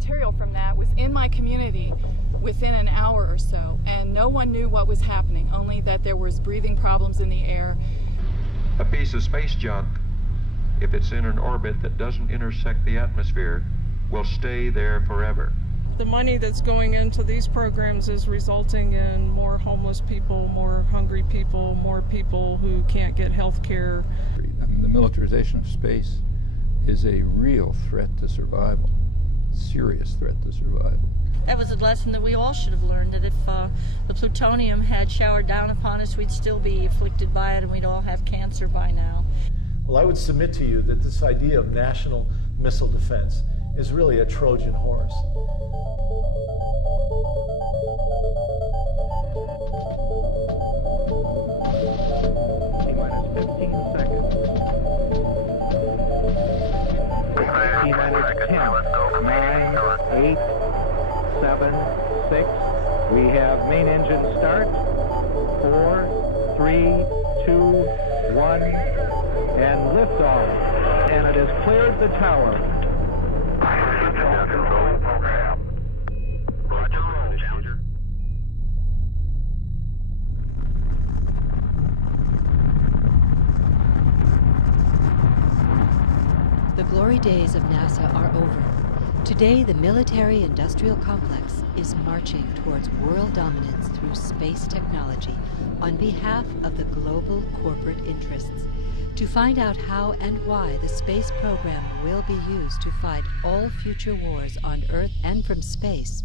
material from that was in my community within an hour or so, and no one knew what was happening, only that there was breathing problems in the air. A piece of space junk, if it's in an orbit that doesn't intersect the atmosphere, will stay there forever. The money that's going into these programs is resulting in more homeless people, more hungry people, more people who can't get health care. I mean, the militarization of space is a real threat to survival, serious threat to survival. That was a lesson that we all should have learned, that if the plutonium had showered down upon us, we'd still be afflicted by it and we'd all have cancer by now. Well, I would submit to you that this idea of national missile defense is really a Trojan horse. T-minus 15 seconds. T-minus 10, 9, 8, 7, 6. We have main engine start. 4, 3, 2, 1, and liftoff. And it has cleared the tower. The glory days of NASA are over. Today, the military-industrial complex is marching towards world dominance through space technology on behalf of the global corporate interests. To find out how and why the space program will be used to fight all future wars on Earth and from space,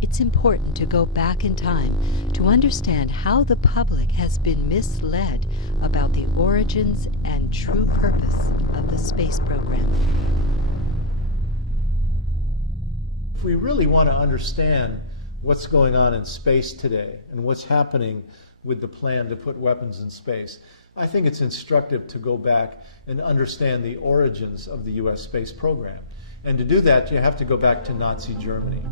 it's important to go back in time to understand how the public has been misled about the origins and true purpose of the space program. If we really want to understand what's going on in space today and what's happening with the plan to put weapons in space, I think it's instructive to go back and understand the origins of the U.S. space program. And to do that, you have to go back to Nazi Germany.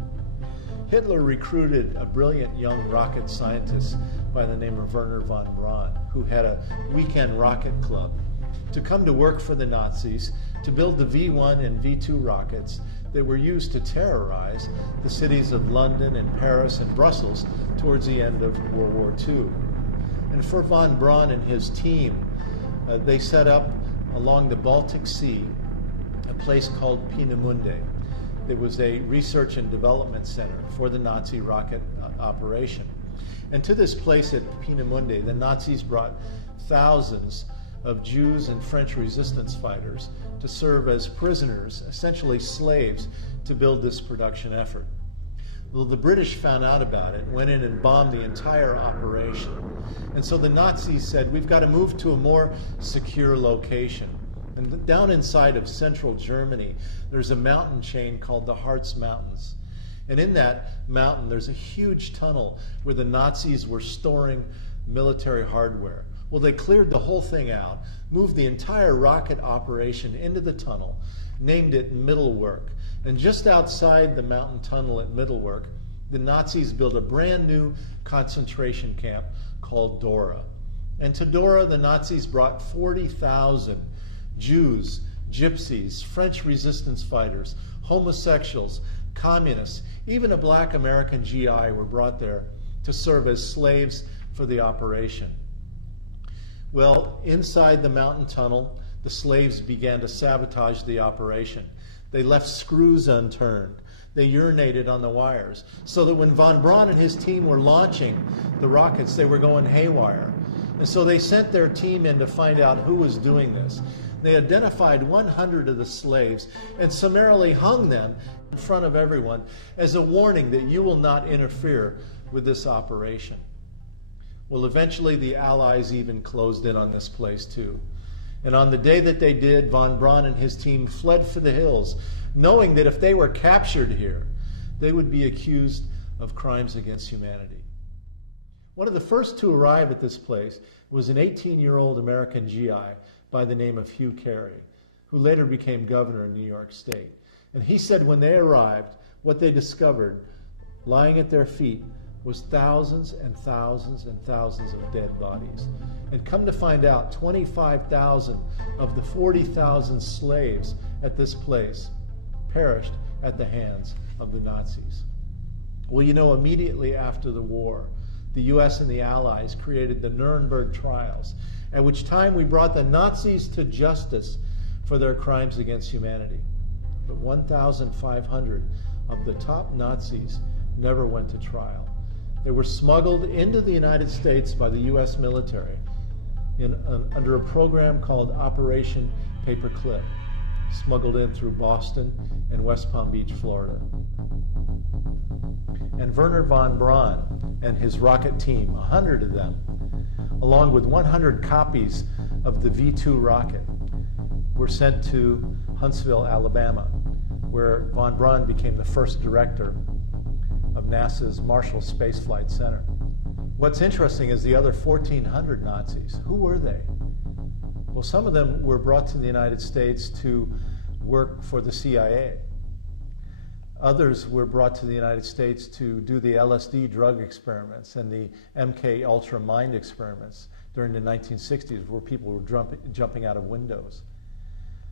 Hitler recruited a brilliant young rocket scientist by the name of Wernher von Braun, who had a weekend rocket club, to come to work for the Nazis to build the V-1 and V-2 rockets that were used to terrorize the cities of London and Paris and Brussels towards the end of World War II. And for von Braun and his team, they set up along the Baltic Sea a place called Peenemünde. It was a research and development center for the Nazi rocket operation. And to this place at Peenemünde, the Nazis brought thousands of Jews and French resistance fighters to serve as prisoners, essentially slaves, to build this production effort. Well, the British found out about it, went in and bombed the entire operation. And so the Nazis said, we've got to move to a more secure location. And down inside of central Germany, there's a mountain chain called the Harz Mountains. And in that mountain, there's a huge tunnel where the Nazis were storing military hardware. Well, they cleared the whole thing out, moved the entire rocket operation into the tunnel, named it Mittelwerk. And just outside the mountain tunnel at Mittelwerk, the Nazis built a brand new concentration camp called Dora. And to Dora, the Nazis brought 40,000 Jews, gypsies, French resistance fighters, homosexuals, communists, even a black American GI were brought there to serve as slaves for the operation. Well, inside the mountain tunnel, the slaves began to sabotage the operation. They left screws unturned. They urinated on the wires, so that when von Braun and his team were launching the rockets, they were going haywire. And so they sent their team in to find out who was doing this. They identified 100 of the slaves and summarily hung them in front of everyone as a warning that you will not interfere with this operation. Well, eventually the Allies even closed in on this place too. And on the day that they did, von Braun and his team fled for the hills, knowing that if they were captured here, they would be accused of crimes against humanity. One of the first to arrive at this place was an 18-year-old American GI by the name of Hugh Carey, who later became governor in New York State. And he said when they arrived, what they discovered lying at their feet was thousands and thousands and thousands of dead bodies. And come to find out, 25,000 of the 40,000 slaves at this place perished at the hands of the Nazis? Well, you know, immediately after the war, the U.S. and the Allies created the Nuremberg trials, at which time we brought the Nazis to justice for their crimes against humanity. But 1,500 of the top Nazis never went to trial. They were smuggled into the United States by the U.S. military under a program called Operation Paperclip, smuggled in through Boston and West Palm Beach, Florida. And Wernher von Braun and his rocket team, 100 of them, along with 100 copies of the V-2 rocket, were sent to Huntsville, Alabama, where von Braun became the first director of NASA's Marshall Space Flight Center. What's interesting is the other 1,400 Nazis. Who were they? Well, some of them were brought to the United States to work for the CIA. Others were brought to the United States to do the LSD drug experiments and the MK Ultra mind experiments during the 1960s, where people were jumping out of windows.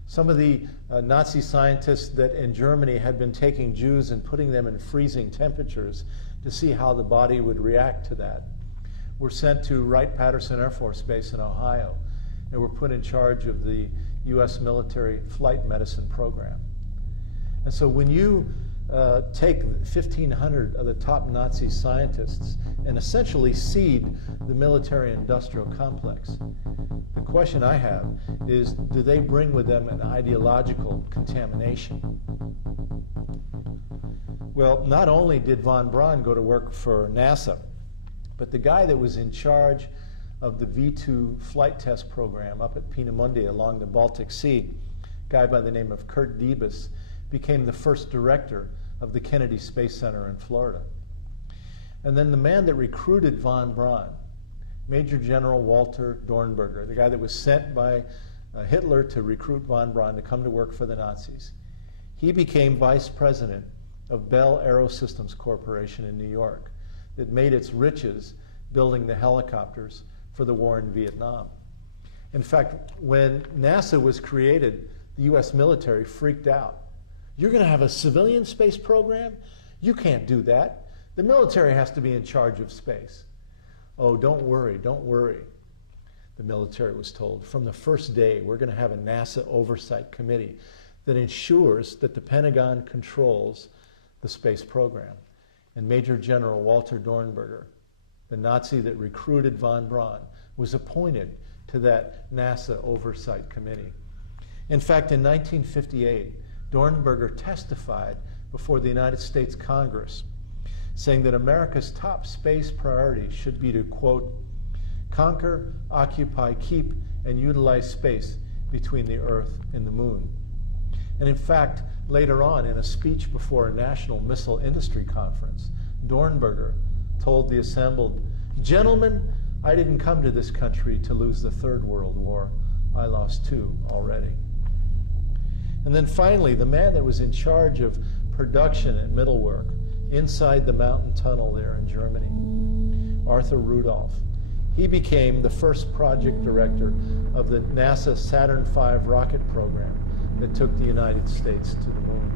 Some of the Nazi scientists that in Germany had been taking Jews and putting them in freezing temperatures to see how the body would react to that were sent to Wright-Patterson Air Force Base in Ohio and were put in charge of the U.S. military flight medicine program. And so when you take 1,500 of the top Nazi scientists and essentially seed the military-industrial complex, the question I have is, do they bring with them an ideological contamination? Well, not only did von Braun go to work for NASA, but the guy that was in charge of the V-2 flight test program up at Peenemünde along the Baltic Sea, a guy by the name of Kurt Debus, became the first director of the Kennedy Space Center in Florida. And then the man that recruited von Braun, Major General Walter Dornberger, the guy that was sent by Hitler to recruit von Braun to come to work for the Nazis, he became vice president of Bell Aerosystems Corporation in New York that made its riches building the helicopters for the war in Vietnam. In fact, when NASA was created, the U.S. military freaked out. You're going to have a civilian space program? You can't do that. The military has to be in charge of space. Oh, don't worry, the military was told. From the first day, we're going to have a NASA oversight committee that ensures that the Pentagon controls the space program. And Major General Walter Dornberger, the Nazi that recruited von Braun, was appointed to that NASA oversight committee. In fact, in 1958, Dornberger testified before the United States Congress, saying that America's top space priority should be to, quote, conquer, occupy, keep, and utilize space between the Earth and the Moon. And in fact, later on, in a speech before a national missile industry conference, Dornberger told the assembled, "Gentlemen, I didn't come to this country to lose the Third World War. I lost two already." And then finally, the man that was in charge of production and middle work inside the mountain tunnel there in Germany, Arthur Rudolph, he became the first project director of the NASA Saturn V rocket program that took the United States to the moon.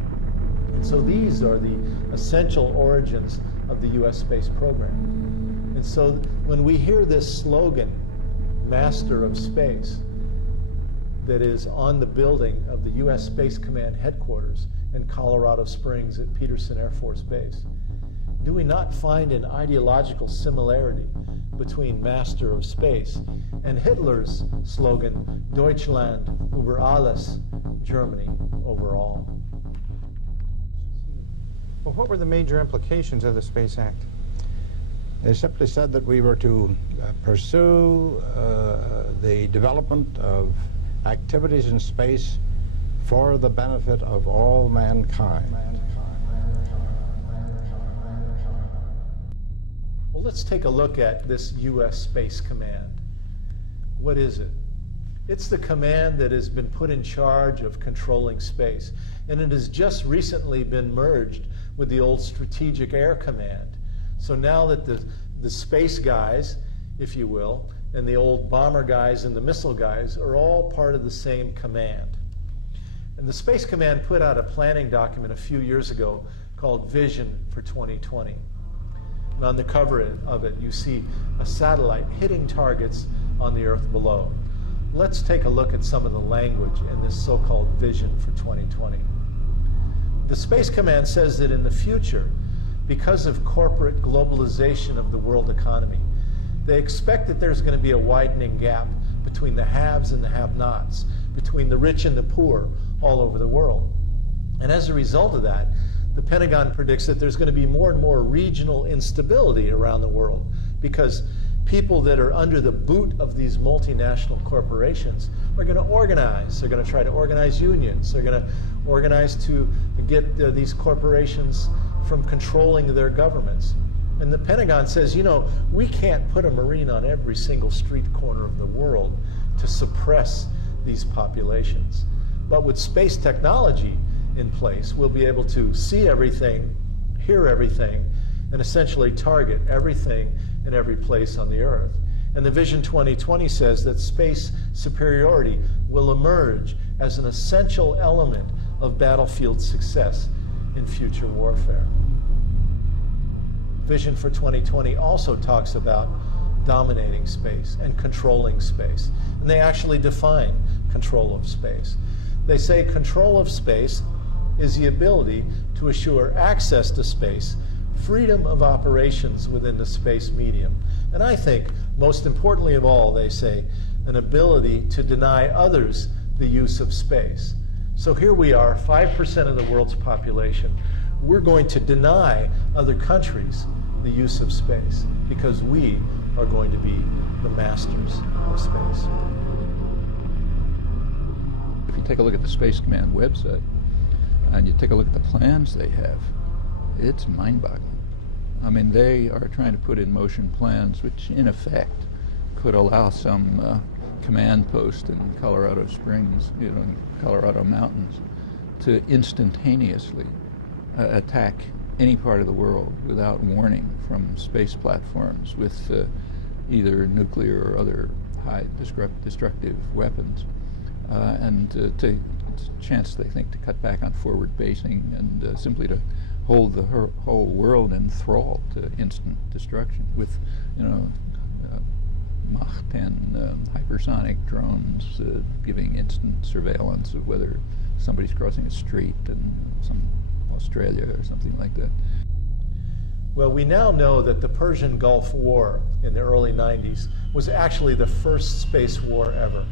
And so these are the essential origins of the U.S. space program. And so when we hear this slogan, Master of Space, that is on the building of the U.S. Space Command headquarters in Colorado Springs at Peterson Air Force Base, do we not find an ideological similarity between Master of Space and Hitler's slogan, Deutschland über alles, Germany over all? Well, what were the major implications of the Space Act? They simply said that we were to pursue the development of activities in space for the benefit of all mankind. Well, let's take a look at this U.S. Space Command. What is it? It's the command that has been put in charge of controlling space, and it has just recently been merged with the old Strategic Air Command. So now that the space guys, if you will, and the old bomber guys and the missile guys are all part of the same command. And the Space Command put out a planning document a few years ago called Vision for 2020. And on the cover of it, you see a satellite hitting targets on the Earth below. Let's take a look at some of the language in this so-called Vision for 2020. The Space Command says that in the future, because of corporate globalization of the world economy, they expect that there's going to be a widening gap between the haves and the have-nots, between the rich and the poor all over the world. And as a result of that, the Pentagon predicts that there's going to be more and more regional instability around the world because people that are under the boot of these multinational corporations are going to organize. They're going to try to organize unions. They're going to organize to get these corporations from controlling their governments. And the Pentagon says, you know, we can't put a Marine on every single street corner of the world to suppress these populations. But with space technology in place, we'll be able to see everything, hear everything, and essentially target everything in every place on the Earth. And the Vision 2020 says that space superiority will emerge as an essential element of battlefield success in future warfare. Vision for 2020 also talks about dominating space and controlling space. And they actually define control of space. They say control of space is the ability to assure access to space, freedom of operations within the space medium. And I think, most importantly of all, they say, an ability to deny others the use of space. So here we are, 5% of the world's population. We're going to deny other countries the use of space because we are going to be the masters of space. If you take a look at the Space Command website and you take a look at the plans they have, it's mind-boggling. I mean, they are trying to put in motion plans which, in effect, could allow some command post in Colorado Springs, in Colorado mountains, to instantaneously attack any part of the world without warning from space platforms with either nuclear or other high destructive weapons, and to chance, they think, to cut back on forward basing and simply to hold the whole world in thrall to instant destruction with, Mach 10 hypersonic drones giving instant surveillance of whether somebody's crossing a street in some Australia or something like that. Well, we now know that the Persian Gulf War in the early 90s was actually the first space war ever.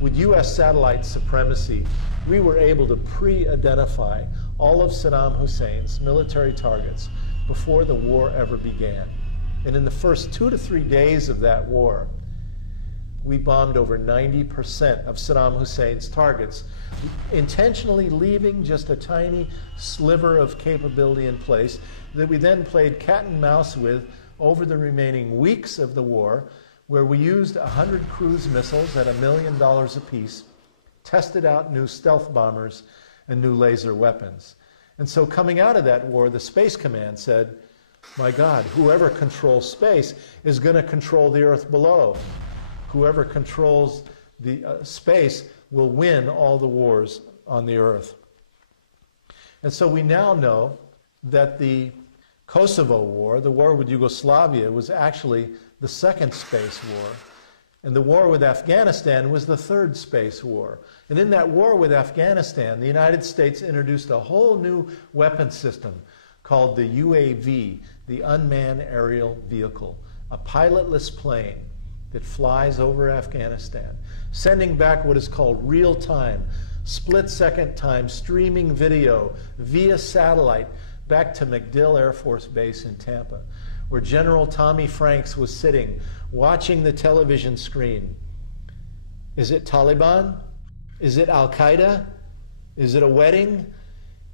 With U.S. satellite supremacy, we were able to pre-identify all of Saddam Hussein's military targets before the war ever began. And in the first 2 to 3 days of that war, we bombed over 90% of Saddam Hussein's targets, intentionally leaving just a tiny sliver of capability in place that we then played cat and mouse with over the remaining weeks of the war, where we used 100 cruise missiles at $1 million apiece, tested out new stealth bombers and new laser weapons. And so coming out of that war, the Space Command said, my God, whoever controls space is going to control the Earth below. Whoever controls the space will win all the wars on the Earth. And so we now know that the Kosovo War, the war with Yugoslavia, was actually the second space war. And the war with Afghanistan was the third space war. And in that war with Afghanistan, the United States introduced a whole new weapon system called the UAV, the Unmanned Aerial Vehicle, a pilotless plane that flies over Afghanistan, sending back what is called real-time, split-second time streaming video via satellite back to MacDill Air Force Base in Tampa, where General Tommy Franks was sitting, watching the television screen. Is it Taliban? Is it Al-Qaeda? Is it a wedding?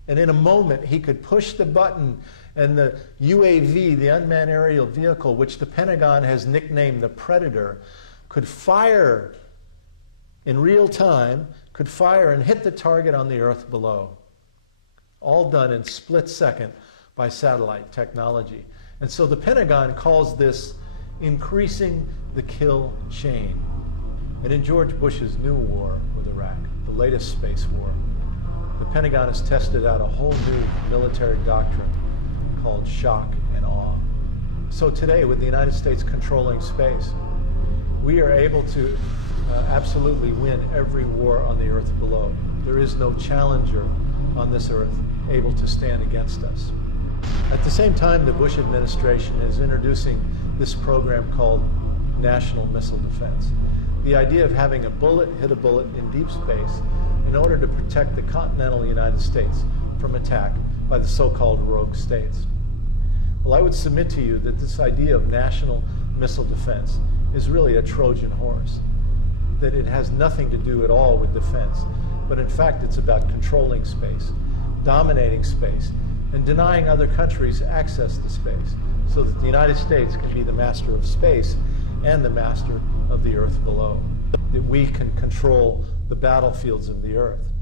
And in a moment, he could push the button and the UAV, the Unmanned Aerial Vehicle, which the Pentagon has nicknamed the Predator, could fire in real time, could fire and hit the target on the Earth below. All done in split second by satellite technology. And so the Pentagon calls this increasing the kill chain. And in George Bush's new war with Iraq, the latest space war, the Pentagon has tested out a whole new military doctrine called shock and awe. So today, with the United States controlling space, we are able to absolutely win every war on the earth below. There is no challenger on this earth able to stand against us. At the same time, the Bush administration is introducing this program called National Missile Defense. The idea of having a bullet hit a bullet in deep space in order to protect the continental United States from attack by the so-called rogue states. Well, I would submit to you that this idea of national missile defense is really a Trojan horse, that it has nothing to do at all with defense, but in fact it's about controlling space, dominating space, and denying other countries access to space so that the United States can be the master of space and the master of the earth below, that we can control the battlefields of the earth.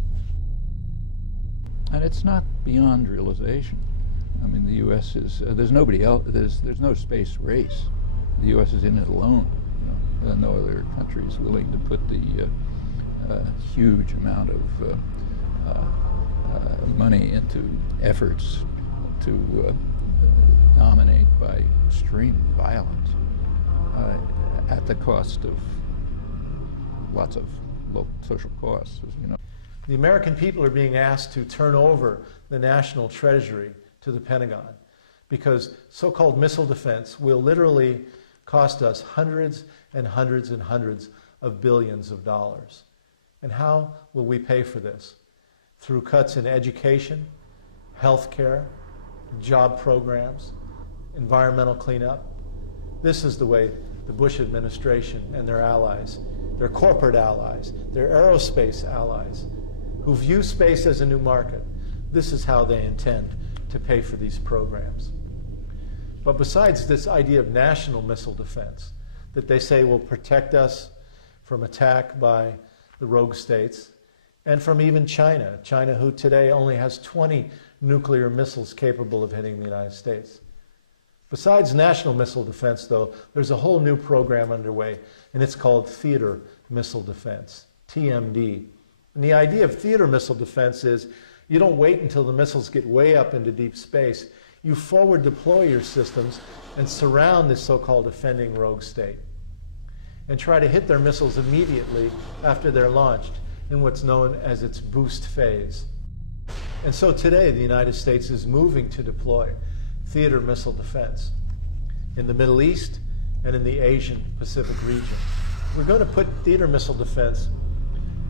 And it's not beyond realization. I mean, the U.S. is, there's nobody else, there's no space race. The U.S. is in it alone. You know, no other country is willing to put the huge amount of money into efforts to dominate by extreme violence at the cost of lots of low social costs, as you know. The American people are being asked to turn over the national treasury to the Pentagon because so-called missile defense will literally cost us hundreds and hundreds and hundreds of billions of dollars. And how will we pay for this? Through cuts in education, health care, job programs, environmental cleanup. This is the way the Bush administration and their allies, their corporate allies, their aerospace allies, who view space as a new market, this is how they intend to pay for these programs. But besides this idea of national missile defense, that they say will protect us from attack by the rogue states, and from even China, China who today only has 20 nuclear missiles capable of hitting the United States. Besides national missile defense, though, there's a whole new program underway, and it's called theater missile defense, TMD. And the idea of theater missile defense is you don't wait until the missiles get way up into deep space. You forward deploy your systems and surround this so-called offending rogue state and try to hit their missiles immediately after they're launched in what's known as its boost phase. And so today the United States is moving to deploy theater missile defense in the Middle East and in the Asian Pacific region. We're going to put theater missile defense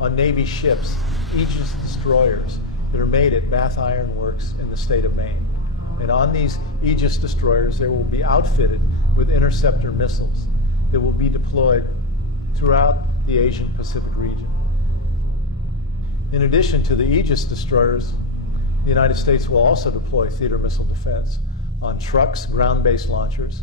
on Navy ships, Aegis destroyers, that are made at Bath Iron Works in the state of Maine. And on these Aegis destroyers, they will be outfitted with interceptor missiles that will be deployed throughout the Asian Pacific region. In addition to the Aegis destroyers, the United States will also deploy theater missile defense on trucks, ground-based launchers,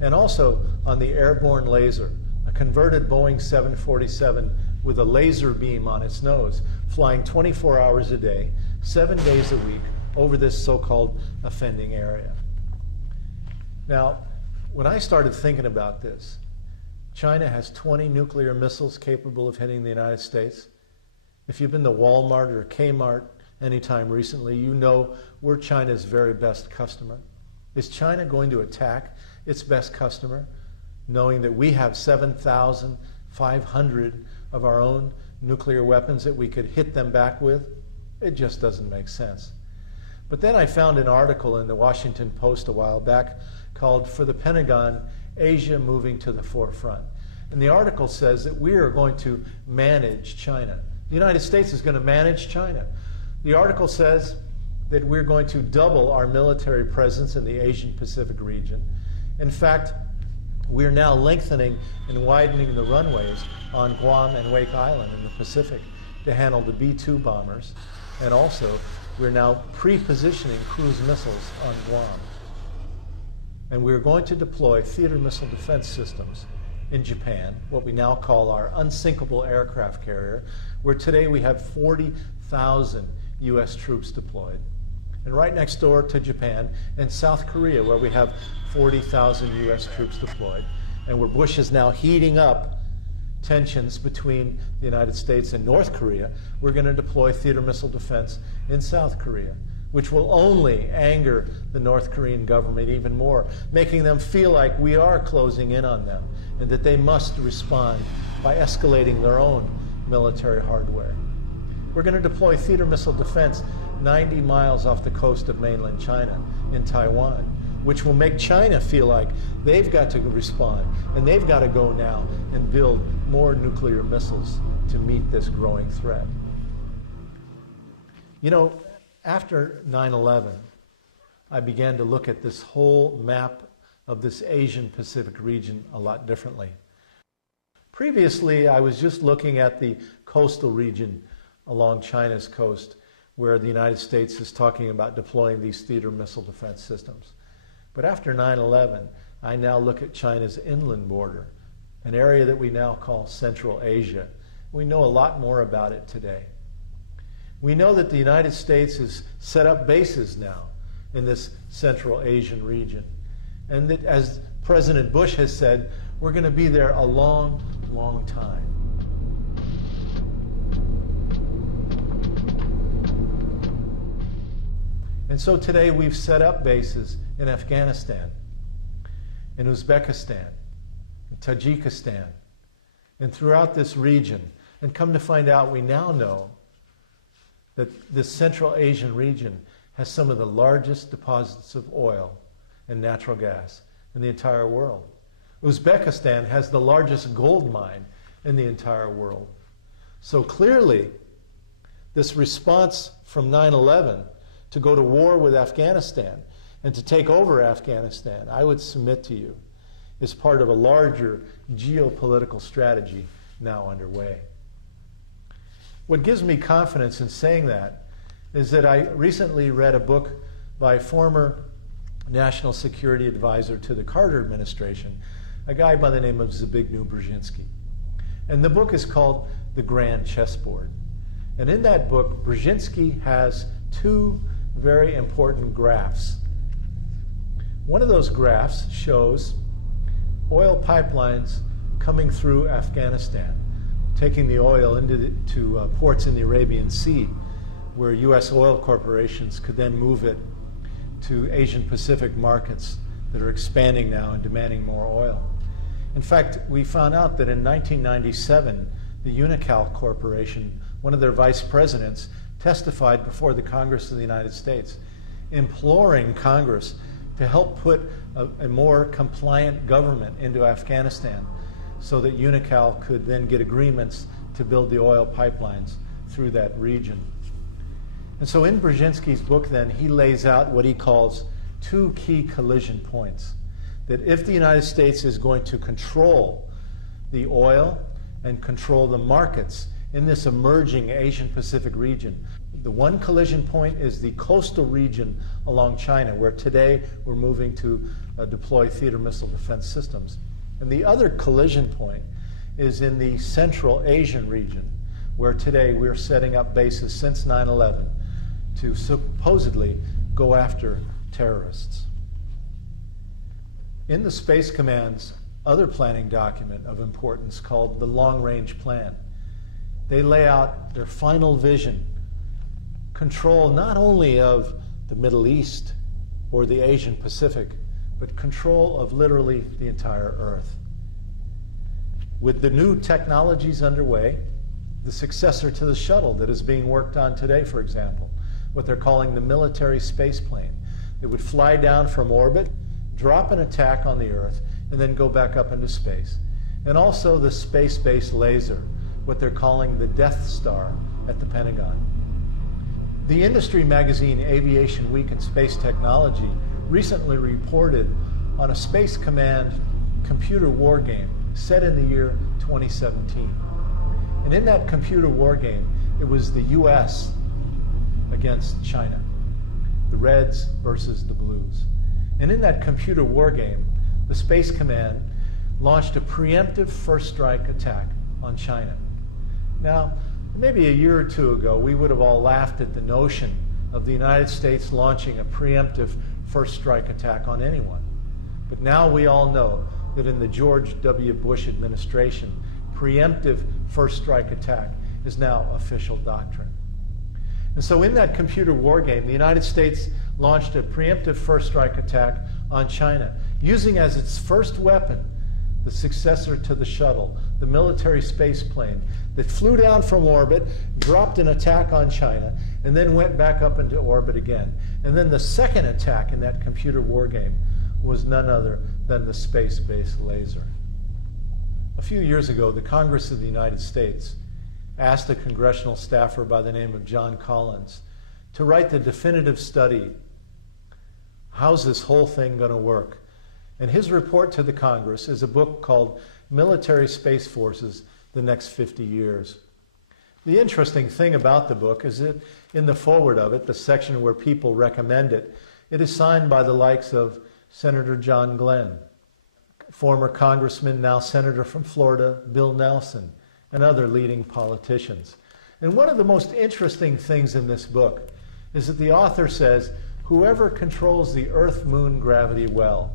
and also on the airborne laser, a converted Boeing 747 with a laser beam on its nose, flying 24 hours a day, 7 days a week, over this so-called offending area. Now, when I started thinking about this, China has 20 nuclear missiles capable of hitting the United States. If you've been to Walmart or Kmart anytime recently, you know we're China's very best customer. Is China going to attack its best customer, knowing that we have 7,500 of our own nuclear weapons that we could hit them back with? It just doesn't make sense. But then I found an article in the Washington Post a while back called "For the Pentagon, Asia Moving to the Forefront." And the article says that we are going to manage China. The United States is going to manage China. The article says that we're going to double our military presence in the Asian Pacific region. In fact, we're now lengthening and widening the runways on Guam and Wake Island in the Pacific to handle the B-2 bombers. And also, we're now pre-positioning cruise missiles on Guam. And we're going to deploy theater missile defense systems in Japan, what we now call our unsinkable aircraft carrier, where today we have 40,000 U.S. troops deployed. And right next door to Japan, in South Korea, where we have 40,000 U.S. troops deployed, and where Bush is now heating up tensions between the United States and North Korea, we're going to deploy theater missile defense in South Korea, which will only anger the North Korean government even more, making them feel like we are closing in on them and that they must respond by escalating their own military hardware. We're going to deploy theater missile defense 90 miles off the coast of mainland China in Taiwan, which will make China feel like they've got to respond and they've got to go now and build more nuclear missiles to meet this growing threat. You know, after 9/11, I began to look at this whole map of this Asian Pacific region a lot differently. Previously, I was just looking at the coastal region along China's coast, where the United States is talking about deploying these theater missile defense systems. But after 9/11, I now look at China's inland border, an area that we now call Central Asia. We know a lot more about it today. We know that the United States has set up bases now in this Central Asian region, and that, as President Bush has said, we're going to be there a long, long time. And so today we've set up bases in Afghanistan, in Uzbekistan, in Tajikistan, and throughout this region. And come to find out, we now know that this Central Asian region has some of the largest deposits of oil and natural gas in the entire world. Uzbekistan has the largest gold mine in the entire world. So clearly, this response from 9/11 to go to war with Afghanistan and to take over Afghanistan, I would submit to you, is part of a larger geopolitical strategy now underway. What gives me confidence in saying that is that I recently read a book by former National Security Advisor to the Carter administration, a guy by the name of Zbigniew Brzezinski. And the book is called The Grand Chessboard. And in that book, Brzezinski has two very important graphs. One of those graphs shows oil pipelines coming through Afghanistan, taking the oil into ports in the Arabian Sea, where U.S. oil corporations could then move it to Asian Pacific markets that are expanding now and demanding more oil. In fact, we found out that in 1997, the Unocal Corporation, one of their vice presidents, testified before the Congress of the United States, imploring Congress to help put a more compliant government into Afghanistan so that Unocal could then get agreements to build the oil pipelines through that region. And so in Brzezinski's book then, he lays out what he calls two key collision points. That if the United States is going to control the oil and control the markets in this emerging Asian Pacific region, the one collision point is the coastal region along China, where today we're moving to deploy theater missile defense systems. And the other collision point is in the Central Asian region, where today we're setting up bases since 9/11 to supposedly go after terrorists. In the Space Command's other planning document of importance called the Long Range Plan, they lay out their final vision, control not only of the Middle East or the Asian Pacific, but control of literally the entire Earth. With the new technologies underway, the successor to the shuttle that is being worked on today, for example, what they're calling the military space plane, it would fly down from orbit, drop an attack on the Earth, and then go back up into space. And also the space-based laser, what they're calling the Death Star at the Pentagon. The industry magazine Aviation Week and Space Technology recently reported on a Space Command computer war game set in the year 2017. And in that computer war game, it was the U.S. against China, the Reds versus the Blues. And in that computer war game, the Space Command launched a preemptive first strike attack on China. Now, maybe a year or two ago, we would have all laughed at the notion of the United States launching a preemptive first strike attack on anyone. But now we all know that in the George W. Bush administration, preemptive first strike attack is now official doctrine. And so in that computer war game, the United States launched a preemptive first strike attack on China, using as its first weapon the successor to the shuttle, the military space plane that flew down from orbit, dropped an attack on China, and then went back up into orbit again. And then the second attack in that computer war game was none other than the space-based laser. A few years ago, the Congress of the United States asked a congressional staffer by the name of John Collins to write the definitive study. How's this whole thing going to work? And his report to the Congress is a book called Military Space Forces, the Next 50 Years. The interesting thing about the book is that in the foreword of it, the section where people recommend it, it is signed by the likes of Senator John Glenn, former congressman, now senator from Florida, Bill Nelson, and other leading politicians. And one of the most interesting things in this book is that the author says, whoever controls the Earth-Moon gravity well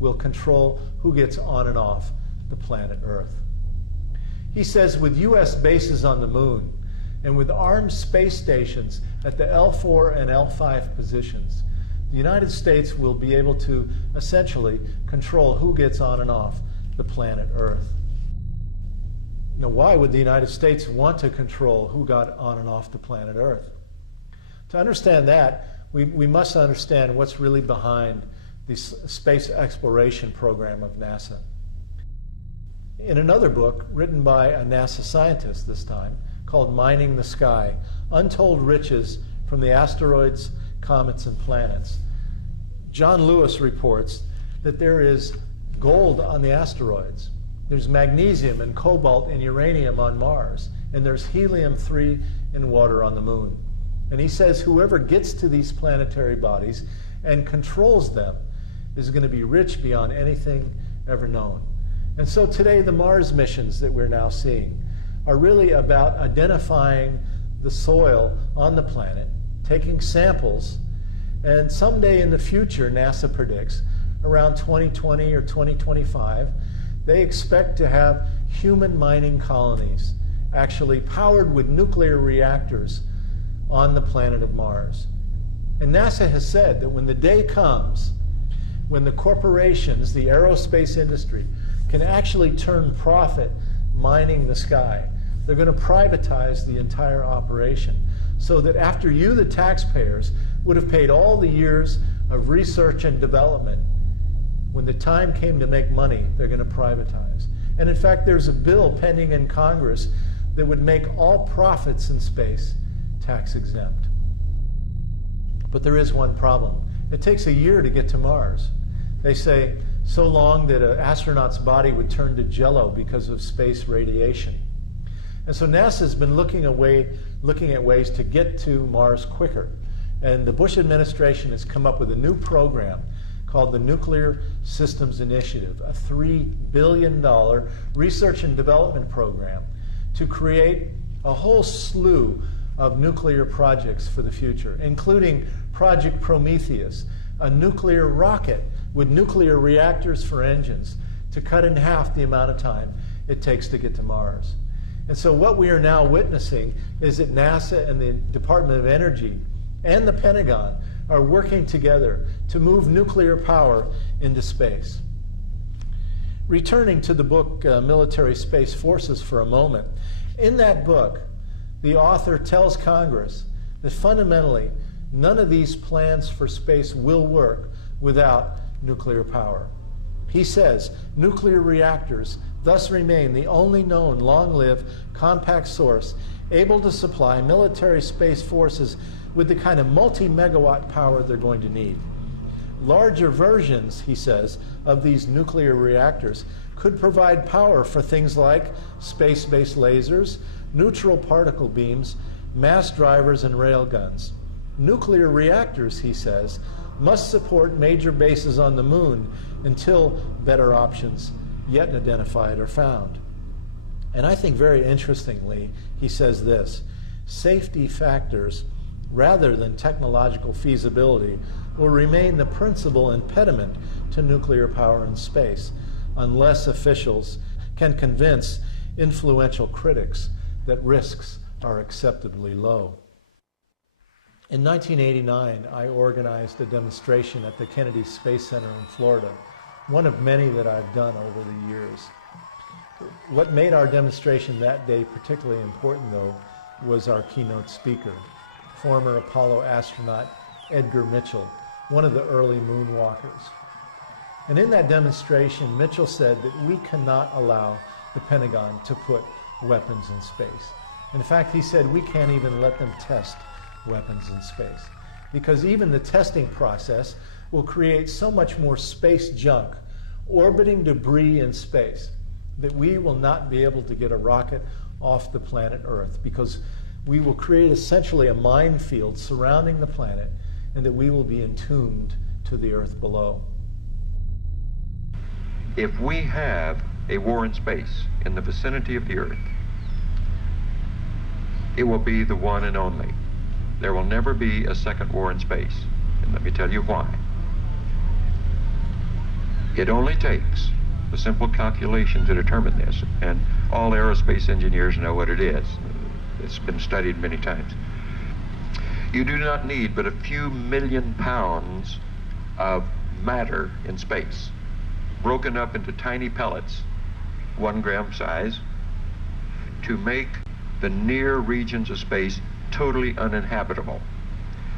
will control who gets on and off the planet Earth. He says with U.S. bases on the moon and with armed space stations at the L4 and L5 positions, the United States will be able to essentially control who gets on and off the planet Earth. Now, why would the United States want to control who got on and off the planet Earth? To understand that, we must understand what's really behind the space exploration program of NASA. In another book, written by a NASA scientist this time, called Mining the Sky, Untold Riches from the Asteroids, Comets, and Planets, John Lewis reports that there is gold on the asteroids. There's magnesium and cobalt and uranium on Mars, and there's helium-3 in water on the moon. And he says whoever gets to these planetary bodies and controls them is going to be rich beyond anything ever known. And so today the Mars missions that we're now seeing are really about identifying the soil on the planet, taking samples, and someday in the future, NASA predicts, around 2020 or 2025, they expect to have human mining colonies actually powered with nuclear reactors on the planet of Mars. And NASA has said that when the day comes when the corporations, the aerospace industry, can actually turn profit mining the sky, they're going to privatize the entire operation so that after you, the taxpayers, would have paid all the years of research and development, when the time came to make money, they're going to privatize. And in fact, there's a bill pending in Congress that would make all profits in space tax exempt. But there is one problem. It takes a year to get to Mars. They say so long that an astronaut's body would turn to jello because of space radiation. And so NASA's been looking at ways to get to Mars quicker. And the Bush administration has come up with a new program called the Nuclear Systems Initiative, a $3 billion research and development program to create a whole slew of nuclear projects for the future, including Project Prometheus, a nuclear rocket with nuclear reactors for engines to cut in half the amount of time it takes to get to Mars. And so what we are now witnessing is that NASA and the Department of Energy and the Pentagon are working together to move nuclear power into space. Returning to the book Military Space Forces for a moment, in that book, the author tells Congress that fundamentally none of these plans for space will work without nuclear power. He says nuclear reactors thus remain the only known long-lived compact source able to supply military space forces with the kind of multi-megawatt power they're going to need. Larger versions, he says, of these nuclear reactors could provide power for things like space-based lasers, neutral particle beams, mass drivers, and railguns. Nuclear reactors, he says, must support major bases on the moon until better options yet identified are found. And I think very interestingly, he says this: safety factors rather than technological feasibility will remain the principal impediment to nuclear power in space unless officials can convince influential critics that risks are acceptably low. In 1989, I organized a demonstration at the Kennedy Space Center in Florida, one of many that I've done over the years. What made our demonstration that day particularly important, though, was our keynote speaker, former Apollo astronaut Edgar Mitchell, one of the early moonwalkers. And in that demonstration, Mitchell said that we cannot allow the Pentagon to put weapons in space. In fact, he said we can't even let them test weapons in space, because even the testing process will create so much more space junk, orbiting debris in space, that we will not be able to get a rocket off the planet Earth, because we will create essentially a minefield surrounding the planet, and that we will be entombed to the Earth below. If we have a war in space in the vicinity of the Earth, it will be the one and only. There will never be a second war in space, and let me tell you why. It only takes a simple calculation to determine this, and all aerospace engineers know what it is. It's been studied many times. You do not need but a few million pounds of matter in space, broken up into tiny pellets, 1 gram size, to make the near regions of space totally uninhabitable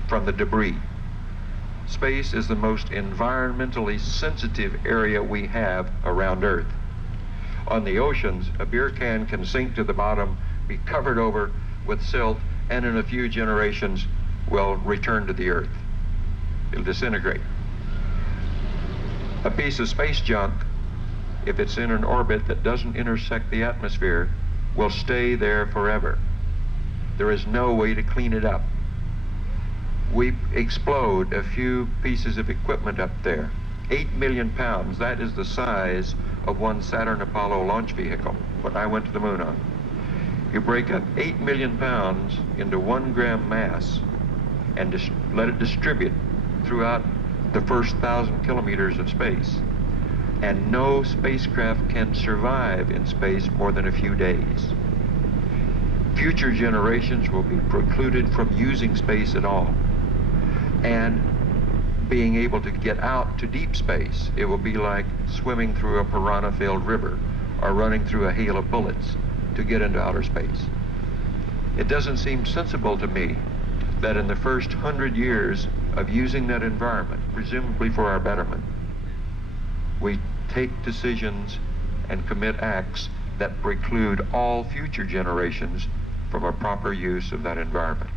from the debris. Space is the most environmentally sensitive area we have around Earth. On the oceans, a beer can sink to the bottom, be covered over with silt, and in a few generations will return to the Earth. It'll disintegrate. A piece of space junk, if it's in an orbit that doesn't intersect the atmosphere, will stay there forever. There is no way to clean it up. We explode a few pieces of equipment up there. 8 million pounds, that is the size of one Saturn Apollo launch vehicle, what I went to the moon on. You break up 8 million pounds into 1 gram mass and let it distribute throughout the first 1,000 kilometers of space. And no spacecraft can survive in space more than a few days. Future generations will be precluded from using space at all. And being able to get out to deep space, it will be like swimming through a piranha-filled river or running through a hail of bullets to get into outer space. It doesn't seem sensible to me that in the first 100 years of using that environment, presumably for our betterment, we take decisions and commit acts that preclude all future generations from a proper use of that environment.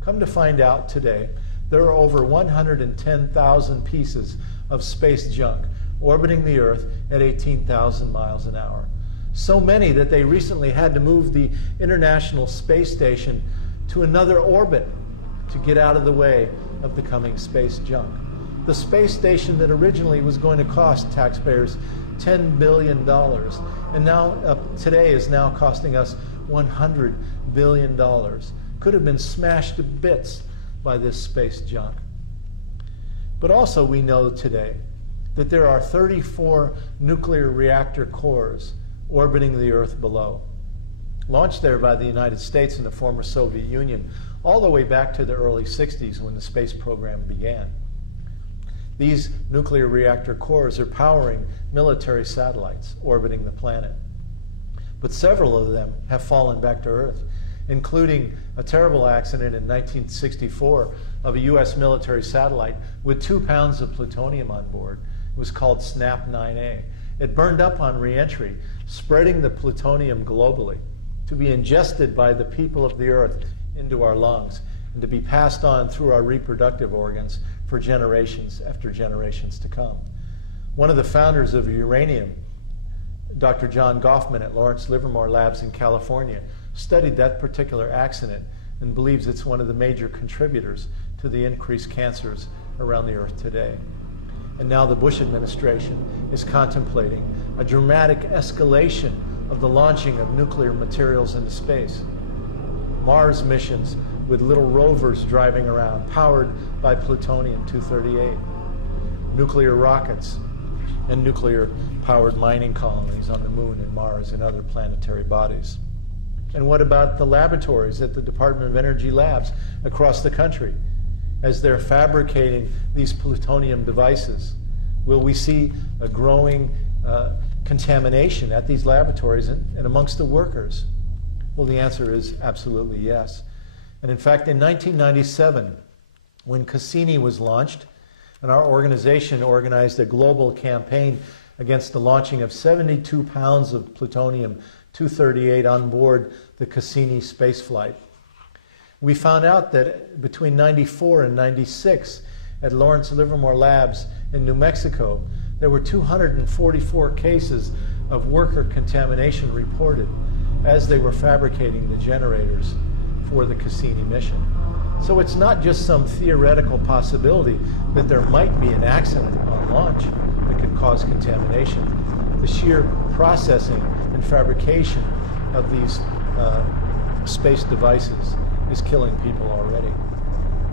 Come to find out today, there are over 110,000 pieces of space junk orbiting the Earth at 18,000 miles an hour. So many that they recently had to move the International Space Station to another orbit to get out of the way of the coming space junk. The space station that originally was going to cost taxpayers $10 billion, and now today is now costing us $100 billion, could have been smashed to bits by this space junk. But also we know today that there are 34 nuclear reactor cores orbiting the Earth below, launched there by the United States and the former Soviet Union, all the way back to the early 60s when the space program began. These nuclear reactor cores are powering military satellites orbiting the planet. But several of them have fallen back to Earth, including a terrible accident in 1964 of a U.S. military satellite with 2 pounds of plutonium on board. It was called SNAP-9A. It burned up on re-entry, spreading the plutonium globally to be ingested by the people of the Earth into our lungs and to be passed on through our reproductive organs for generations after generations to come. One of the founders of uranium, Dr. John Goffman at Lawrence Livermore Labs in California, studied that particular accident and believes it's one of the major contributors to the increased cancers around the Earth today. And now the Bush administration is contemplating a dramatic escalation of the launching of nuclear materials into space. Mars missions with little rovers driving around, powered by plutonium-238. Nuclear rockets and nuclear-powered mining colonies on the Moon and Mars and other planetary bodies. And what about the laboratories at the Department of Energy labs across the country as they're fabricating these plutonium devices? Will we see a growing contamination at these laboratories and amongst the workers? Well, the answer is absolutely yes. And in fact, in 1997, when Cassini was launched, and our organization organized a global campaign against the launching of 72 pounds of plutonium-238 on board the Cassini spaceflight. We found out that between 94 and 96 at Lawrence Livermore Labs in New Mexico, there were 244 cases of worker contamination reported as they were fabricating the generators for the Cassini mission. So it's not just some theoretical possibility that there might be an accident on launch that could cause contamination. The sheer processing and fabrication of these space devices is killing people already.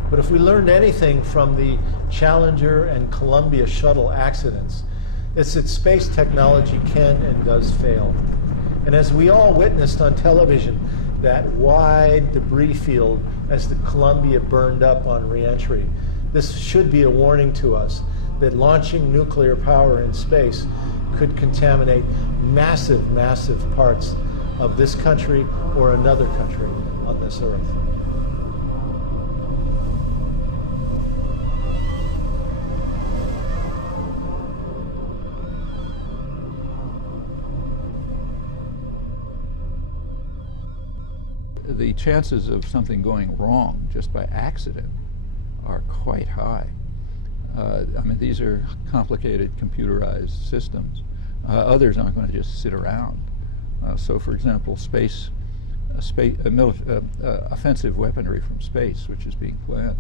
But if we learned anything from the Challenger and Columbia shuttle accidents, it's that space technology can and does fail. And as we all witnessed on television, that wide debris field as the Columbia burned up on re-entry, this should be a warning to us that launching nuclear power in space could contaminate massive, massive parts of this country or another country on this earth. The chances of something going wrong just by accident are quite high. I mean, these are complicated computerized systems. Others aren't going to just sit around. So, for example, offensive weaponry from space, which is being planned,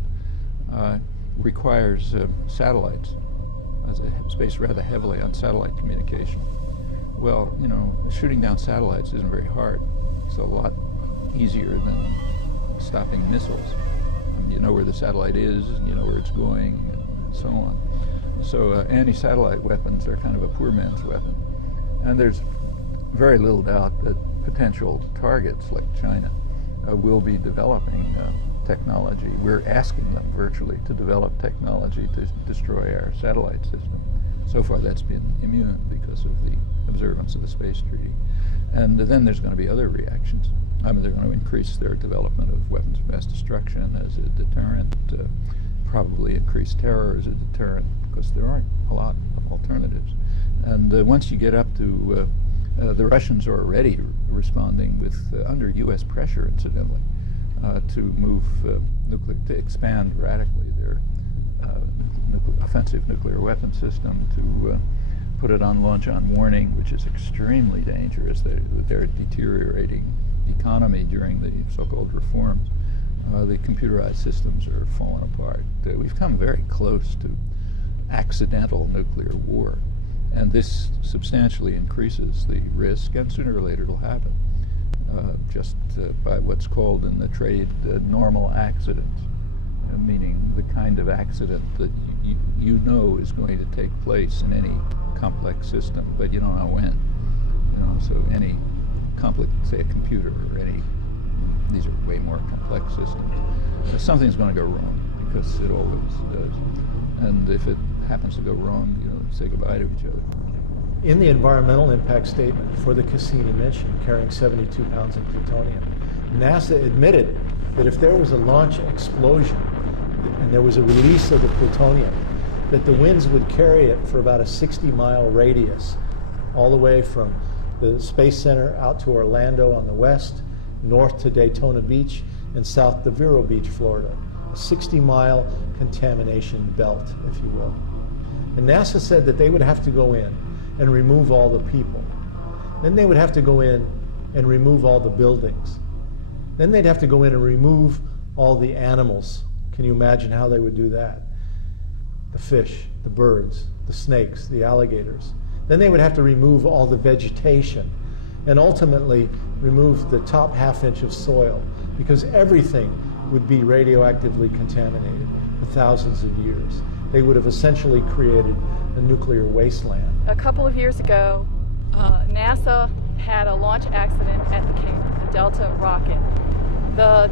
requires satellites. It's based rather heavily on satellite communication. Well, you know, shooting down satellites isn't very hard. It's a lot easier than stopping missiles. I mean, you know where the satellite is, and you know where it's going, and so on. So anti-satellite weapons are kind of a poor man's weapon. And there's very little doubt that potential targets like China will be developing technology. We're asking them virtually to develop technology to destroy our satellite system. So far that's been immune because of the observance of the space treaty. And then there's going to be other reactions. I mean, they're going to increase their development of weapons of mass destruction as a deterrent, probably increase terror as a deterrent, because there aren't a lot of alternatives. And once you get up to, the Russians are already responding with, under U.S. pressure, incidentally, to move to expand radically their offensive nuclear weapon system, to put it on launch on warning, which is extremely dangerous. They're deteriorating economy during the so-called reforms. The computerized systems are falling apart. We've come very close to accidental nuclear war, and this substantially increases the risk, and sooner or later it'll happen, just by what's called in the trade normal accidents, meaning the kind of accident that you know is going to take place in any complex system, but you don't know when. You know, so any complex, say a computer or any, these are way more complex systems. Something's going to go wrong, because it always does. And if it happens to go wrong, you know, say goodbye to each other. In the environmental impact statement for the Cassini mission carrying 72 pounds of plutonium, NASA admitted that if there was a launch explosion and there was a release of the plutonium, that the winds would carry it for about a 60-mile radius, all the way from the Space Center out to Orlando on the west, north to Daytona Beach, and south to Vero Beach, Florida. A 60-mile contamination belt, if you will. And NASA said that they would have to go in and remove all the people. Then they would have to go in and remove all the buildings. Then they'd have to go in and remove all the animals. Can you imagine how they would do that? The fish, the birds, the snakes, the alligators. Then they would have to remove all the vegetation and ultimately remove the top half-inch of soil, because everything would be radioactively contaminated for thousands of years. They would have essentially created a nuclear wasteland. A couple of years ago, NASA had a launch accident at the Delta rocket. The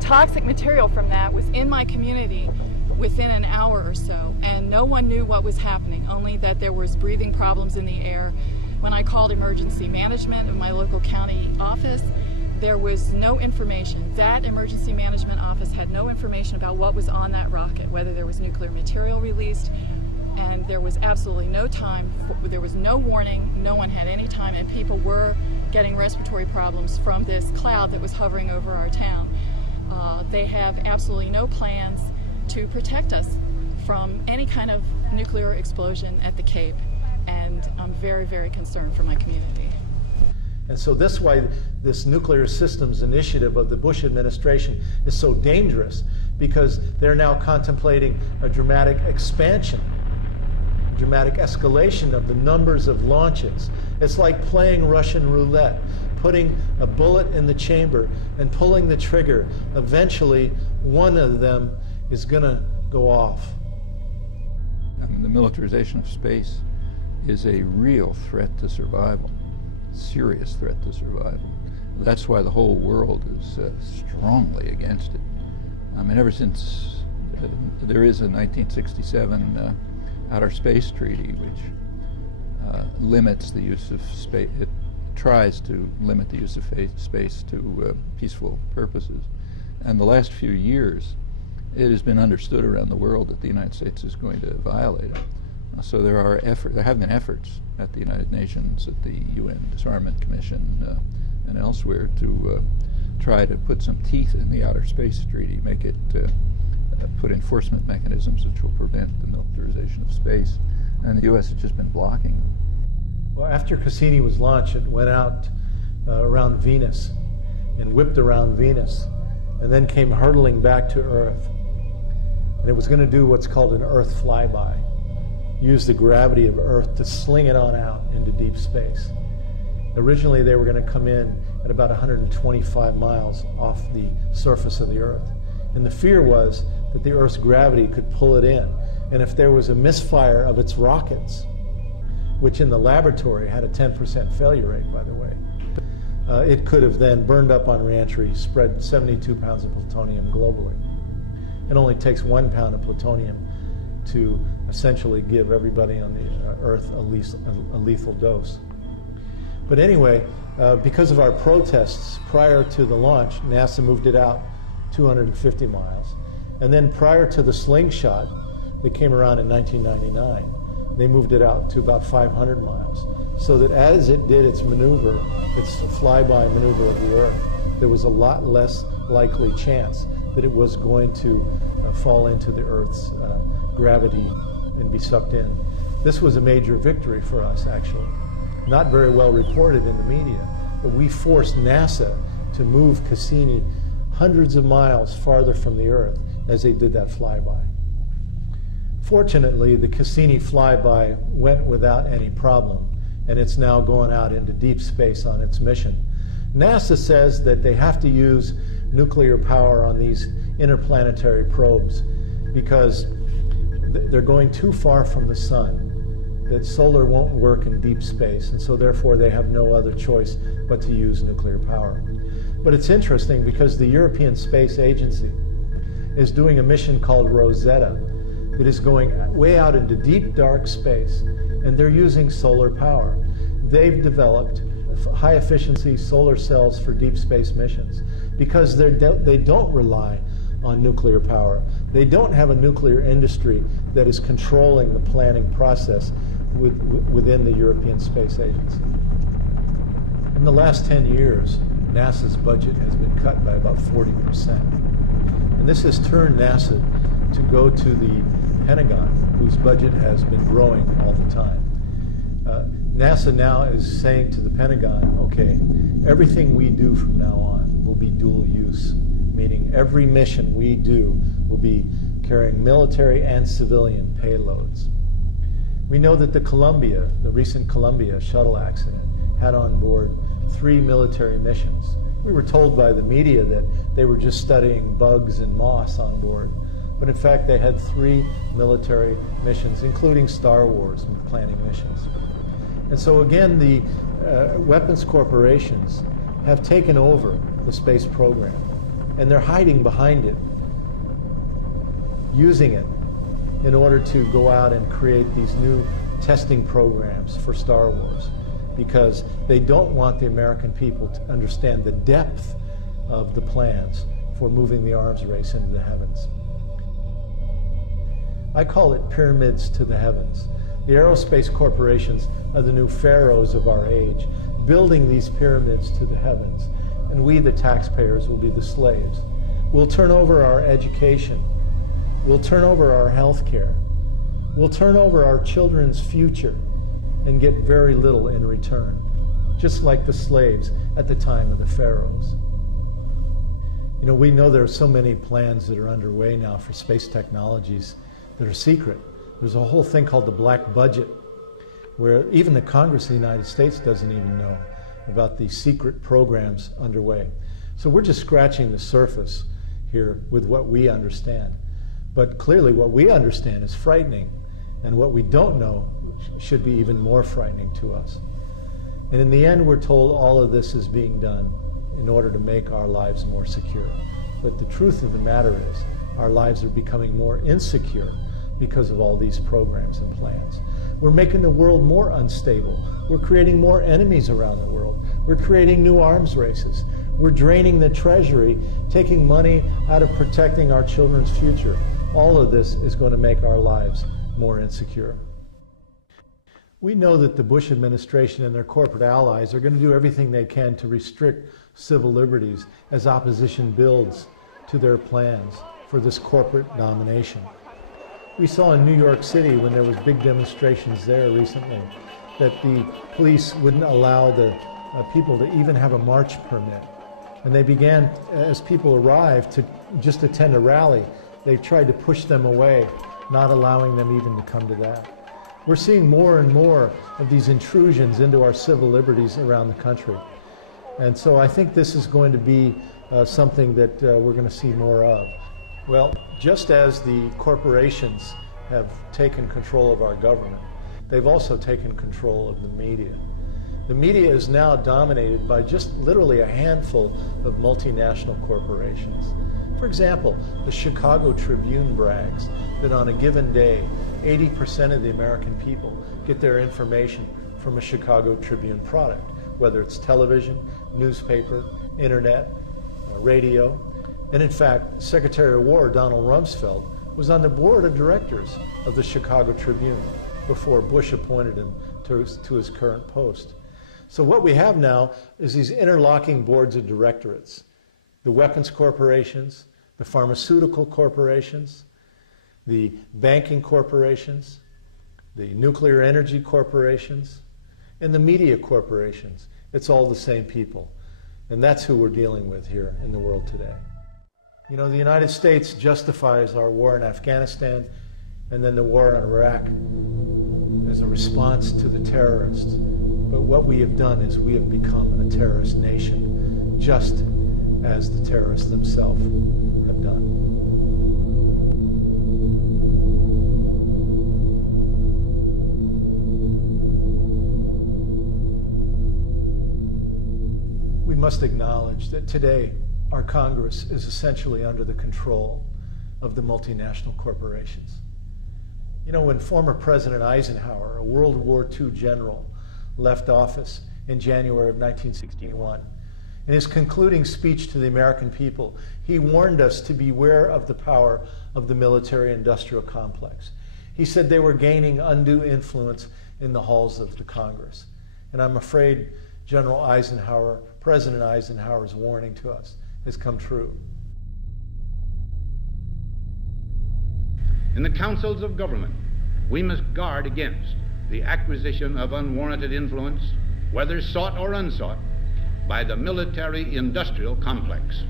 toxic material from that was in my community within an hour or so, and no one knew what was happening, only that there was breathing problems in the air. When I called emergency management of my local county office, there was no information. That emergency management office had no information about what was on that rocket, whether there was nuclear material released, and there was absolutely no time, there was no warning, no one had any time, and people were getting respiratory problems from this cloud that was hovering over our town. They have absolutely no plans to protect us from any kind of nuclear explosion at the Cape, and I'm very, very concerned for my community. And so this is why this nuclear systems initiative of the Bush administration is so dangerous, because they're now contemplating a dramatic expansion, dramatic escalation of the numbers of launches. It's like playing Russian roulette, putting a bullet in the chamber and pulling the trigger. Eventually, one of them is going to go off. The militarization of space is a real threat to survival, serious threat to survival. That's why the whole world is strongly against it. I mean, ever since there is a 1967 Outer Space Treaty, which limits the use of space, it tries to limit the use of space to peaceful purposes. And the last few years, it has been understood around the world that the United States is going to violate it. So there have been efforts at the United Nations, at the UN Disarmament Commission, and elsewhere to try to put some teeth in the Outer Space Treaty, make it put enforcement mechanisms which will prevent the militarization of space. And the U.S. has just been blocking them. Well, after Cassini was launched, it went out around Venus and whipped around Venus, and then came hurtling back to Earth. And it was going to do what's called an Earth flyby, use the gravity of Earth to sling it on out into deep space. Originally, they were going to come in at about 125 miles off the surface of the Earth. And the fear was that the Earth's gravity could pull it in. And if there was a misfire of its rockets, which in the laboratory had a 10% failure rate, by the way, it could have then burned up on reentry, spread 72 pounds of plutonium globally. It only takes 1 pound of plutonium to essentially give everybody on the Earth a lethal dose. But anyway, because of our protests prior to the launch, NASA moved it out 250 miles. And then prior to the slingshot that came around in 1999, they moved it out to about 500 miles. So that as it did its maneuver, its flyby maneuver of the Earth, there was a lot less likely chance that it was going to fall into the Earth's gravity and be sucked in. This was a major victory for us, actually. Not very well reported in the media, but we forced NASA to move Cassini hundreds of miles farther from the Earth as they did that flyby. Fortunately, the Cassini flyby went without any problem, and it's now going out into deep space on its mission. NASA says that they have to use nuclear power on these interplanetary probes because they're going too far from the sun, that solar won't work in deep space, and so therefore they have no other choice but to use nuclear power. But it's interesting because the European Space Agency is doing a mission called Rosetta that is going way out into deep, dark space, and they're using solar power. They've developed high-efficiency solar cells for deep space missions because they don't rely on nuclear power. They don't have a nuclear industry that is controlling the planning process within the European Space Agency. In the last 10 years, NASA's budget has been cut by about 40%. And this has turned NASA to go to the Pentagon, whose budget has been growing all the time. NASA now is saying to the Pentagon, okay, everything we do from now on will be dual use, meaning every mission we do will be carrying military and civilian payloads. We know that the recent Columbia shuttle accident, had on board 3 military missions. We were told by the media that they were just studying bugs and moss on board but in fact they had 3 military missions, including Star Wars and planning missions. And so again, the weapons corporations have taken over the space program, and they're hiding behind it, using it in order to go out and create these new testing programs for Star Wars, because they don't want the American people to understand the depth of the plans for moving the arms race into the heavens. I call it pyramids to the heavens. The aerospace corporations are the new pharaohs of our age, building these pyramids to the heavens, and we, the taxpayers, will be the slaves. We'll turn over our education. We'll turn over our health care. We'll turn over our children's future and get very little in return, just like the slaves at the time of the pharaohs. You know, we know there are so many plans that are underway now for space technologies that are secret. There's a whole thing called the black budget, where even the Congress of the United States doesn't even know about these secret programs underway. So we're just scratching the surface here with what we understand. But clearly what we understand is frightening, and what we don't know should be even more frightening to us. And in the end, we're told all of this is being done in order to make our lives more secure. But the truth of the matter is, our lives are becoming more insecure because of all these programs and plans. We're making the world more unstable. We're creating more enemies around the world. We're creating new arms races. We're draining the treasury, taking money out of protecting our children's future. All of this is going to make our lives more insecure. We know that the Bush administration and their corporate allies are going to do everything they can to restrict civil liberties as opposition builds to their plans for this corporate domination. We saw in New York City, when there was big demonstrations there recently, that the police wouldn't allow the people to even have a march permit. And they began, as people arrived to just attend a rally, they tried to push them away, not allowing them even to come to that. We're seeing more and more of these intrusions into our civil liberties around the country. And so I think this is going to be something that we're going to see more of. Well, just as the corporations have taken control of our government, they've also taken control of the media. The media is now dominated by just literally a handful of multinational corporations. For example, the Chicago Tribune brags that on a given day, 80% of the American people get their information from a Chicago Tribune product, whether it's television, newspaper, internet, radio. And in fact, Secretary of War Donald Rumsfeld was on the board of directors of the Chicago Tribune before Bush appointed him to his current post. So what we have now is these interlocking boards of directorates. The weapons corporations, the pharmaceutical corporations, the banking corporations, the nuclear energy corporations, and the media corporations. It's all the same people. And that's who we're dealing with here in the world today. You know, the United States justifies our war in Afghanistan and then the war in Iraq as a response to the terrorists. But what we have done is we have become a terrorist nation, just as the terrorists themselves have done. We must acknowledge that today our Congress is essentially under the control of the multinational corporations. You know, when former President Eisenhower, a World War II general, left office in January of 1961, in his concluding speech to the American people, he warned us to beware of the power of the military-industrial complex. He said they were gaining undue influence in the halls of the Congress. And I'm afraid General Eisenhower, President Eisenhower's warning to us has come true. In the councils of government, we must guard against the acquisition of unwarranted influence, whether sought or unsought, by the military-industrial complex.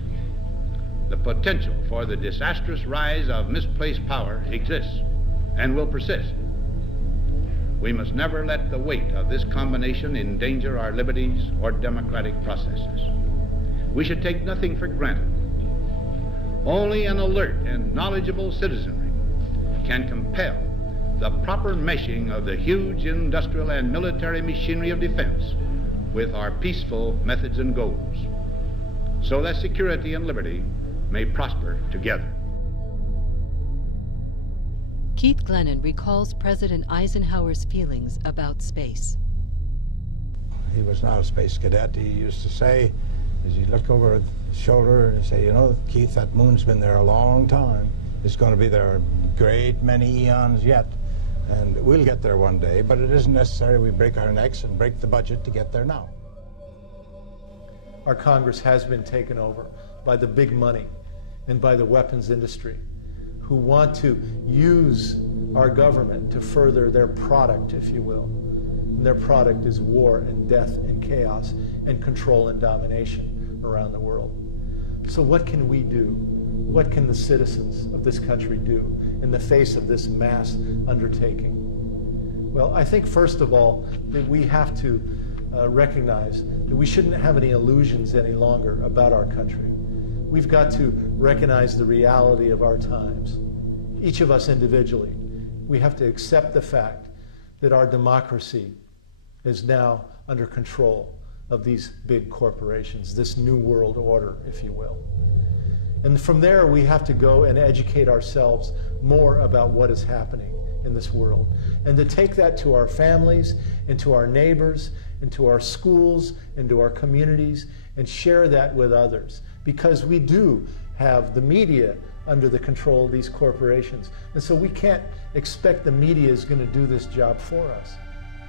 The potential for the disastrous rise of misplaced power exists and will persist. We must never let the weight of this combination endanger our liberties or democratic processes. We should take nothing for granted. Only an alert and knowledgeable citizenry can compel the proper meshing of the huge industrial and military machinery of defense with our peaceful methods and goals, so that security and liberty may prosper together. Keith Glennon recalls President Eisenhower's feelings about space. He was not a space cadet. He used to say, as he'd look over his shoulder and say, you know, Keith, that moon's been there a long time. It's going to be there a great many eons yet. And we'll get there one day, but it isn't necessary we break our necks and break the budget to get there now. Our Congress has been taken over by the big money and by the weapons industry, who want to use our government to further their product, if you will. And their product is war and death and chaos and control and domination around the world. So what can we do? What can the citizens of this country do in the face of this mass undertaking? Well, I think first of all that we have to recognize that we shouldn't have any illusions any longer about our country. We've got to recognize the reality of our times. Each of us individually, we have to accept the fact that our democracy is now under control of these big corporations, this new world order, if you will. And from there, we have to go and educate ourselves more about what is happening in this world, and to take that to our families and to our neighbors and to our schools and to our communities and share that with others, because we do have the media under the control of these corporations. And so we can't expect the media is going to do this job for us.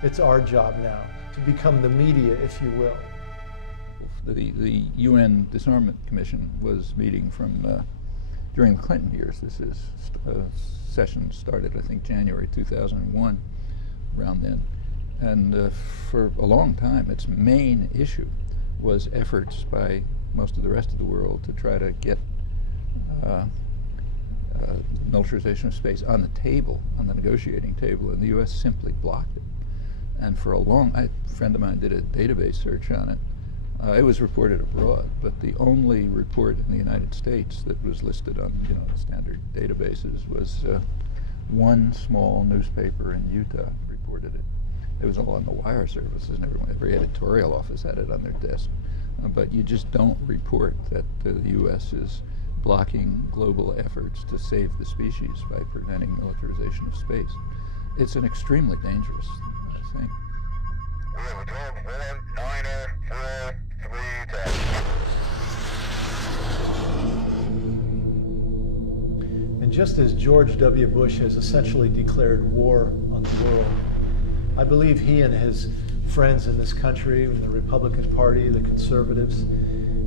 It's our job now to become the media, if you will. The UN Disarmament Commission was meeting from during the Clinton years. This is session started, I think, January 2001, around then. And for a long time, its main issue was efforts by most of the rest of the world to try to get militarization of space on the table, on the negotiating table, and the U.S. simply blocked it. And for a a friend of mine did a database search on it. It was reported abroad, but the only report in the United States that was listed on, the standard databases was one small newspaper in Utah reported it. It was all on the wire services, and every editorial office had it on their desk. But you just don't report that the U.S. is blocking global efforts to save the species by preventing militarization of space. It's an extremely dangerous thing. And just as George W. Bush has essentially declared war on the world, I believe he and his friends in this country, in the Republican Party, the conservatives,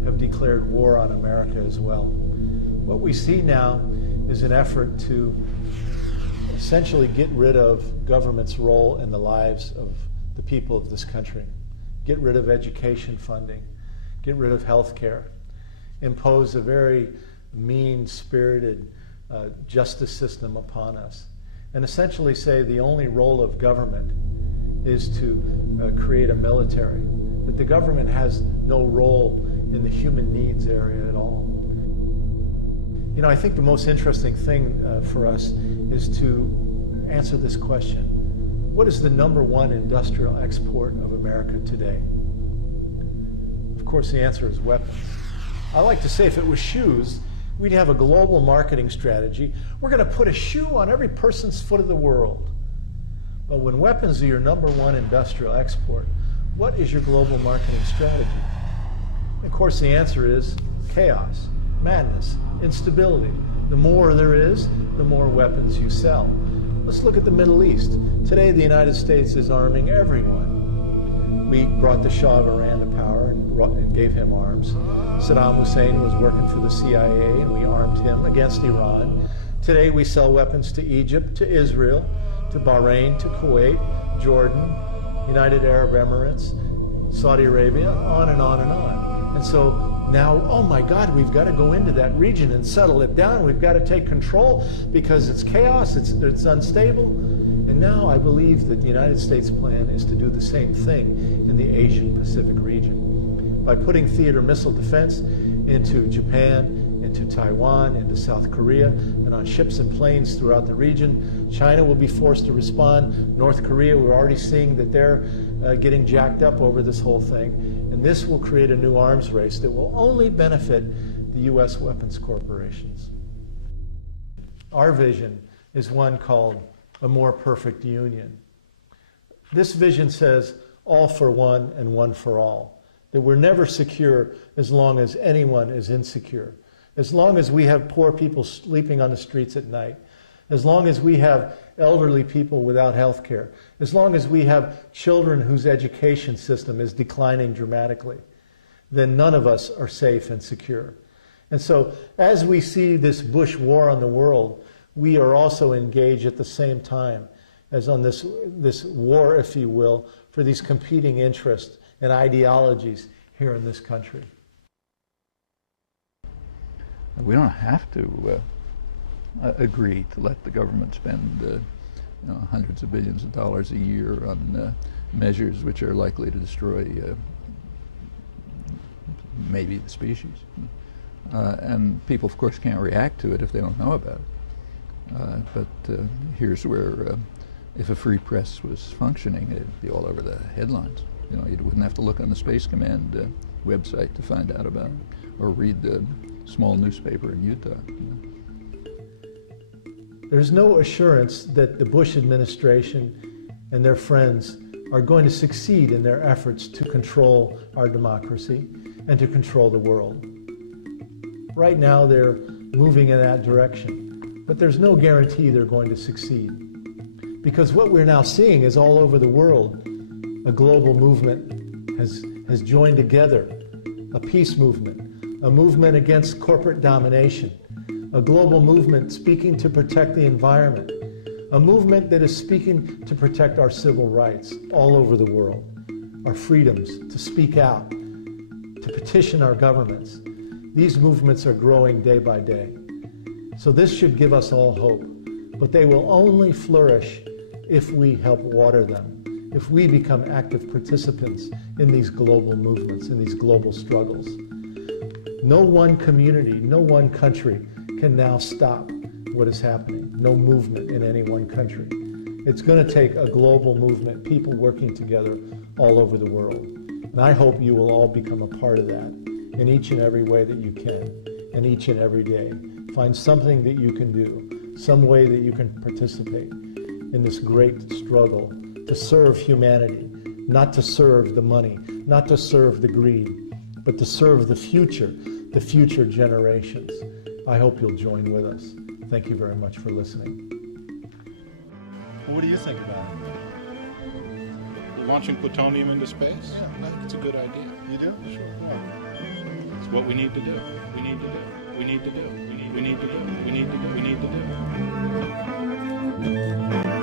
have declared war on America as well. What we see now is an effort to essentially get rid of government's role in the lives of the people of this country, get rid of education funding, get rid of health care, impose a very mean-spirited justice system upon us, and essentially say the only role of government is to create a military, that the government has no role in the human needs area at all. I think the most interesting thing for us is to answer this question. What is the #1 industrial export of America today? Of course, the answer is weapons. I like to say if it was shoes, we'd have a global marketing strategy. We're going to put a shoe on every person's foot of the world. But when weapons are your #1 industrial export, what is your global marketing strategy? Of course, the answer is chaos, madness, instability. The more there is, the more weapons you sell. Let's look at the Middle East. Today, the United States is arming everyone. We brought the Shah of Iran to power and gave him arms. Saddam Hussein was working for the CIA, and we armed him against Iran. Today, we sell weapons to Egypt, to Israel, to Bahrain, to Kuwait, Jordan, United Arab Emirates, Saudi Arabia, on and on and on. And so now, oh my God, we've got to go into that region and settle it down. We've got to take control because it's chaos, it's unstable. And now I believe that the United States plan is to do the same thing in the Asian Pacific region by putting theater missile defense into Japan, into Taiwan, into South Korea, and on ships and planes throughout the region. China will be forced to respond. North Korea, we're already seeing that they're getting jacked up over this whole thing. And this will create a new arms race that will only benefit the U.S. weapons corporations. Our vision is one called a more perfect union. This vision says all for one and one for all, that we're never secure as long as anyone is insecure, as long as we have poor people sleeping on the streets at night, as long as we have elderly people without health care, as long as we have children whose education system is declining dramatically, then none of us are safe and secure. And so as we see this Bush war on the world, we are also engaged at the same time as on this war, if you will, for these competing interests and ideologies here in this country. We don't have to agree to let the government spend hundreds of billions of dollars a year on measures which are likely to destroy maybe the species. And people, of course, can't react to it if they don't know about it. But here's where, if a free press was functioning, it'd be all over the headlines. You know, you wouldn't have to look on the Space Command website to find out about it, or read the small newspaper in Utah. You know. There's no assurance that the Bush administration and their friends are going to succeed in their efforts to control our democracy and to control the world. Right now, they're moving in that direction, but there's no guarantee they're going to succeed. Because what we're now seeing is all over the world, a global movement has joined together, a peace movement, a movement against corporate domination, a global movement speaking to protect the environment, a movement that is speaking to protect our civil rights all over the world, our freedoms to speak out, to petition our governments. These movements are growing day by day. So this should give us all hope, but they will only flourish if we help water them, if we become active participants in these global movements, in these global struggles. No one community, no one country can now stop what is happening. No movement in any one country. It's going to take a global movement, people working together all over the world. And I hope you will all become a part of that in each and every way that you can, and each and every day. Find something that you can do, some way that you can participate in this great struggle to serve humanity, not to serve the money, not to serve the greed, but to serve the future generations. I hope you'll join with us. Thank you very much for listening. What do you think about it? Launching plutonium into space? Yeah, I think it's a good idea. You do? Sure. Yeah. It's what we need to do. We need to do. We need to do. We need to do. We need to do. We need to do.